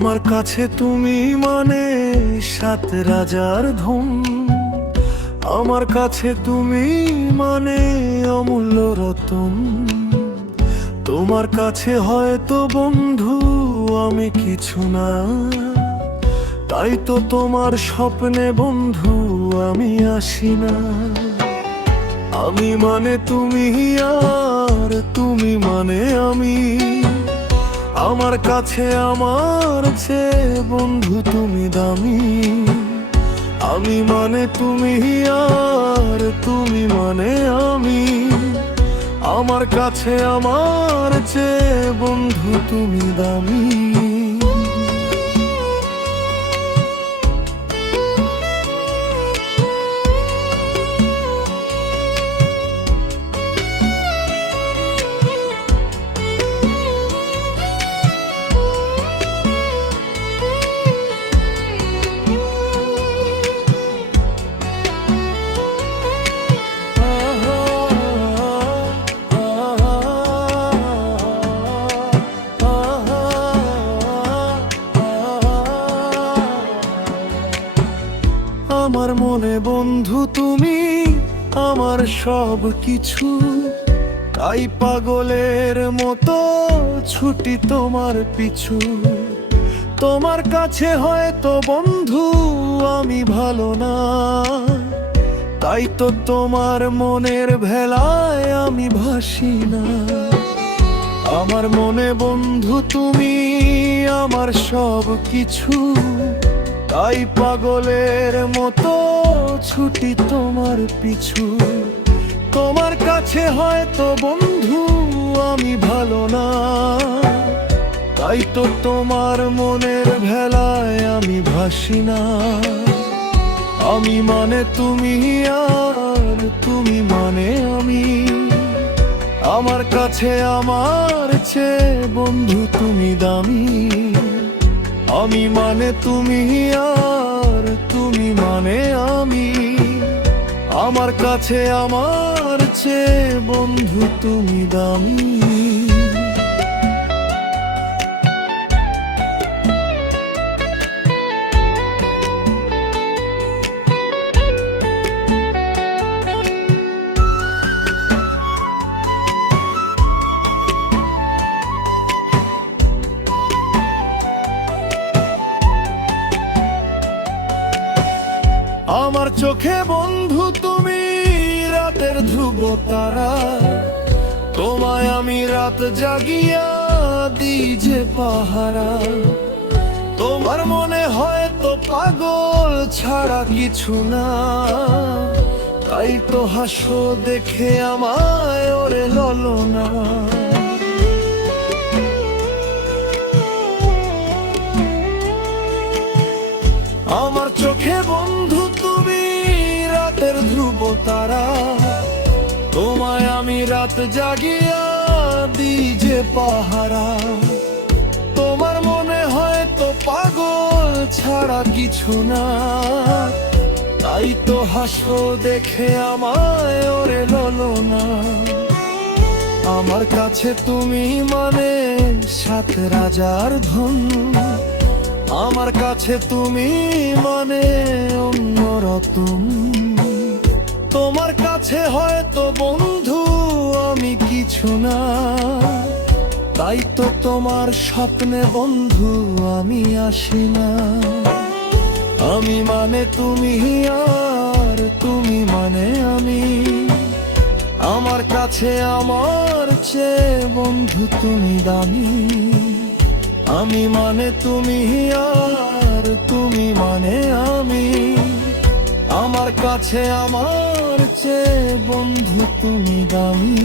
আমার কাছে তুমি মানে সাত রাজার ধন, আমার কাছে তুমি মানে অমূল্য রতন। তোমার কাছে হয়তো বন্ধু আমি কিছু না, তাই তো তোমার স্বপ্নে বন্ধু আমি আসি না। আমি মানে তুমি আর তুমি মানে আমি, আমার কাছে আমার চেয়ে বন্ধু তুমি দামি। আমি মানে তুমি আর তুমি মানে আমি, আমার কাছে আমার চেয়ে বন্ধু তুমি দামি। আমার মনে বন্ধু তুমি আমার সব কিছু, তাই পাগলের মতো ছুটি তোমার পিছু। তোমার কাছে হয়তো বন্ধু আমি ভালো না, তাই তো তোমার মনের ভেলায় আমি ভাসি না। আমার মনে বন্ধু তুমি আমার সব কিছু, তাই পাগলের মতো ছুটি তোমার পিছু। তোমার কাছে হয়তো বন্ধু আমি ভালো না, তাই তো তোমার মনের ভেলায় আমি ভাসি না। আমি মানে তুমি আর তুমি মানে আমি, আমার কাছে আমার চেয়ে বন্ধু তুমি দামি। আমি মানে তুমি আর তুমি মানে আমি, আমার কাছে আমার চেয়ে বন্ধু তুমি দামি। আমার চোখে বন্ধু তুমি রাতের ধ্রুব তারা, তোমায় আমি রাত জাগিয়া দিই যে পাহারা। তোমার মনে হয়তো পাগল ছাড়া কিছু না, তাই তো হাসো দেখে আমায় ওরে ললনা। আমার চোখে বন্ধু তুমি রাতের ধ্রুব তারা, তোমায় আমি রাত জাগিয়া দিই যে পাহারা। তোমার মনে হয়তো পাগল ছাড়া কিছু না, তাই তো হাসো দেখে আমায় ওরে ললনা। আমার কাছে তুমি মানে সাত রাজার ধন, আমার কাছে তুমি মানে অন্য রতন। তোমার কাছে হয়তো বন্ধু আমি কিছু না, তাই তো তোমার স্বপ্নে বন্ধু আমি আসি না। আমি মানে তুমি আর তুমি মানে আমি, আমার কাছে আমার চেয়ে বন্ধু তুমি দামি। আমি মানে তুমি আর তুমি মানে আমি, আমার কাছে আমার চেয়ে বন্ধু তুমি দামি।